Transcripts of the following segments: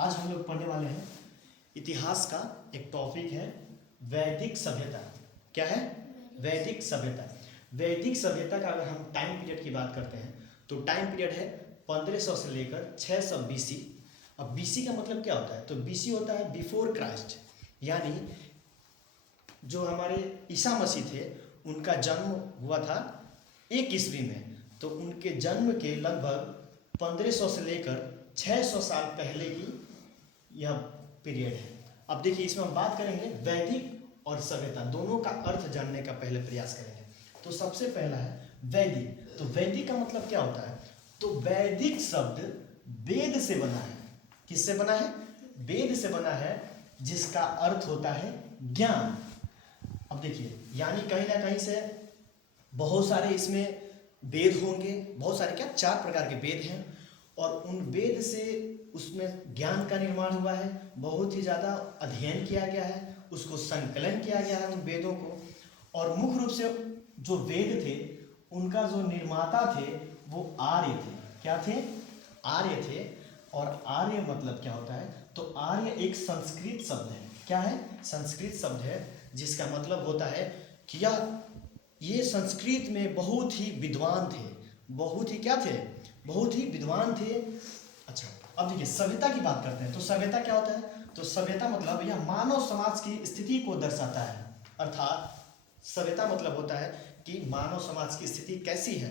आज हम लोग पढ़ने वाले हैं इतिहास का एक टॉपिक है वैदिक सभ्यता। क्या है? वैदिक सभ्यता। वैदिक सभ्यता का अगर हम टाइम पीरियड की बात करते हैं तो टाइम पीरियड है 1500 से लेकर 600 BC। अब BC का मतलब क्या होता है? तो BC होता है बिफोर क्राइस्ट, यानी जो हमारे ईसा मसीह थे उनका जन्म हुआ था 1 ईस्वी में, तो उनके जन्म के लगभग 1500 से लेकर 600 साल पहले की यह पीरियड है। अब देखिए, इसमें हम बात करेंगे वैदिक और सभ्यता, दोनों का अर्थ जानने का पहले प्रयास करेंगे। तो सबसे पहला है वैदिक। तो वैदिक का मतलब क्या होता है? तो वैदिक शब्द वेद से बना है। किससे बना है? वेद से बना है, जिसका अर्थ होता है ज्ञान। अब देखिए, यानी कहीं ना कहीं से बहुत सारे इसमें वेद होंगे, बहुत सारे क्या 4 प्रकार के वेद हैं, और उन वेद से उसमें ज्ञान का निर्माण हुआ है, बहुत ही ज़्यादा अध्ययन किया गया है, उसको संकलन किया गया है उन वेदों को। और मुख्य रूप से जो वेद थे उनका जो निर्माता थे वो आर्य थे। क्या थे? आर्य थे। और आर्य मतलब क्या होता है? तो आर्य एक संस्कृत शब्द है। क्या है? संस्कृत शब्द है, जिसका मतलब होता है कि ये संस्कृत में बहुत ही विद्वान थे। बहुत ही क्या थे? बहुत ही विद्वान थे। अच्छा, अब देखिए सभ्यता की बात करते हैं। तो सभ्यता क्या होता है? तो सभ्यता मतलब यह मानव समाज की स्थिति को दर्शाता है। अर्थात सभ्यता मतलब होता है कि मानव समाज की स्थिति कैसी है,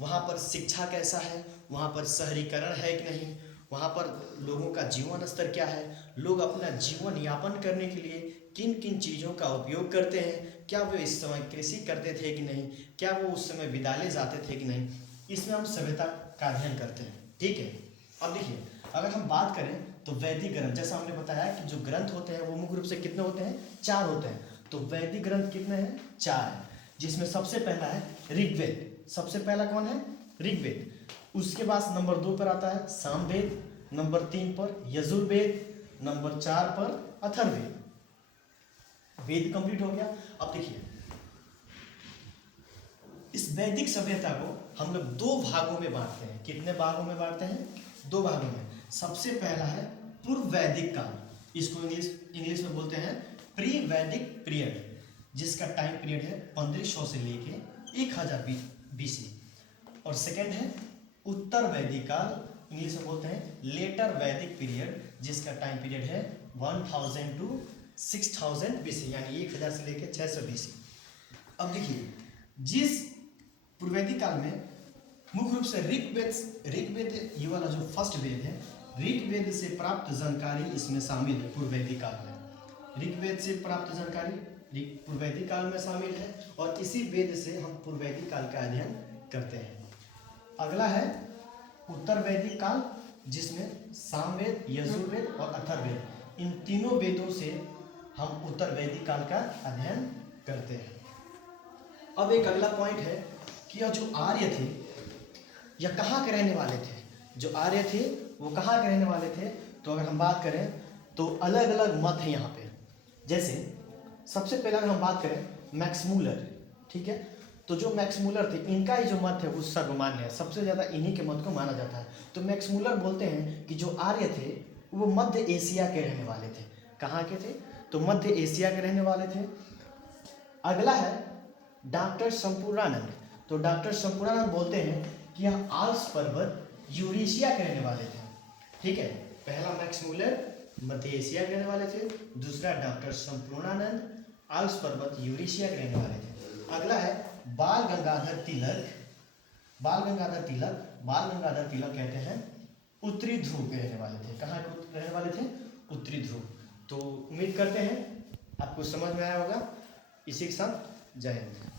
वहाँ पर शिक्षा कैसा है, वहाँ पर शहरीकरण है कि नहीं, वहाँ पर लोगों का जीवन स्तर क्या है, लोग अपना जीवन यापन करने के लिए किन किन चीज़ों का उपयोग करते हैं, क्या वो इस समय कृषि करते थे कि नहीं, क्या वो उस समय विद्यालय जाते थे कि नहीं, इसमें हम सभ्यता का अध्ययन करते हैं। ठीक है। अब देखिए, अगर हम बात करें तो वैदिक ग्रंथ, जैसा हमने बताया कि जो ग्रंथ होते हैं वो मुख्य रूप से कितने होते हैं? 4 होते हैं। तो वैदिक ग्रंथ कितने हैं? 4 हैं, जिसमें सबसे पहला है ऋग्वेद। सबसे पहला कौन है? ऋग्वेद। उसके बाद नंबर 2 पर आता है सामवेद, नंबर 3 पर यजुर्वेद, नंबर 4 पर अथर्ववेद। वेद कंप्लीट हो गया। अब देखिए, इस वैदिक सभ्यता को हम लोग 2 भागों में बांटते हैं। कितने भागों में बांटते हैं? 2 भागों में। सबसे पहला है पूर्व वैदिक काल, इसको इंग्लिश में बोलते हैं प्री वैदिक पीरियड, जिसका टाइम पीरियड है 1500 से लेके 1000 BC। और सेकंड है उत्तर वैदिक काल, इंग्लिश में बोलते हैं लेटर वैदिक पीरियड, जिसका टाइम पीरियड है 1000 टू 6000 BC, यानी 1000 से लेके 600 BC। अब देखिए, जिस पूर्ववैदिक काल में मुख्य रूप से ऋग्वेद ये वाला जो फर्स्ट वेद है, ऋग्वेद से प्राप्त जानकारी इसमें शामिल है। पूर्ववैदिक काल में ऋग्वेद से प्राप्त जानकारी पूर्ववैदिक काल में शामिल है, और इसी वेद से हम पूर्ववैदिक काल का अध्ययन करते हैं। अगला है उत्तर वैदिक काल, जिसमें सामवेद, यजुर्वेद और अथर्ववेद, इन तीनों वेदों से हम उत्तर वैदिक काल का अध्ययन करते हैं। अब एक अगला पॉइंट है कि यह जो आर्य थे यह कहाँ के रहने वाले थे? जो आर्य थे वो कहाँ के रहने वाले थे? तो अगर हम बात करें तो अलग अलग मत हैं यहाँ पे। जैसे सबसे पहले अगर हम बात करें मैक्स मूलर, ठीक है, तो जो मैक्स मूलर थे इनका ही जो मत है वो सर्वमान्य है, सबसे ज़्यादा इन्हीं के मत को माना जाता है। तो मैक्स मूलर बोलते हैं कि जो आर्य थे वो मध्य एशिया के रहने वाले थे। कहाँ के थे? तो मध्य एशिया के रहने वाले थे। अगला है डॉक्टर संपूर्णानंद। तो डॉक्टर संपूर्णानंद बोलते हैं कि यह आल्प्स पर्वत यूरेशिया के रहने वाले थे। ठीक है, पहला मैक्स मूलर मध्य एशिया के रहने वाले थे, दूसरा डॉक्टर संपूर्णानंद आल्प्स पर्वत यूरेशिया के रहने वाले थे। अगला है बाल गंगाधर तिलक। बाल गंगाधर तिलक कहते हैं उत्तरी ध्रुव के रहने वाले थे। कहाँ के रहने वाले थे? उत्तरी ध्रुव। तो उम्मीद करते हैं आपको समझ में आया होगा। इसी के साथ जय हिंद।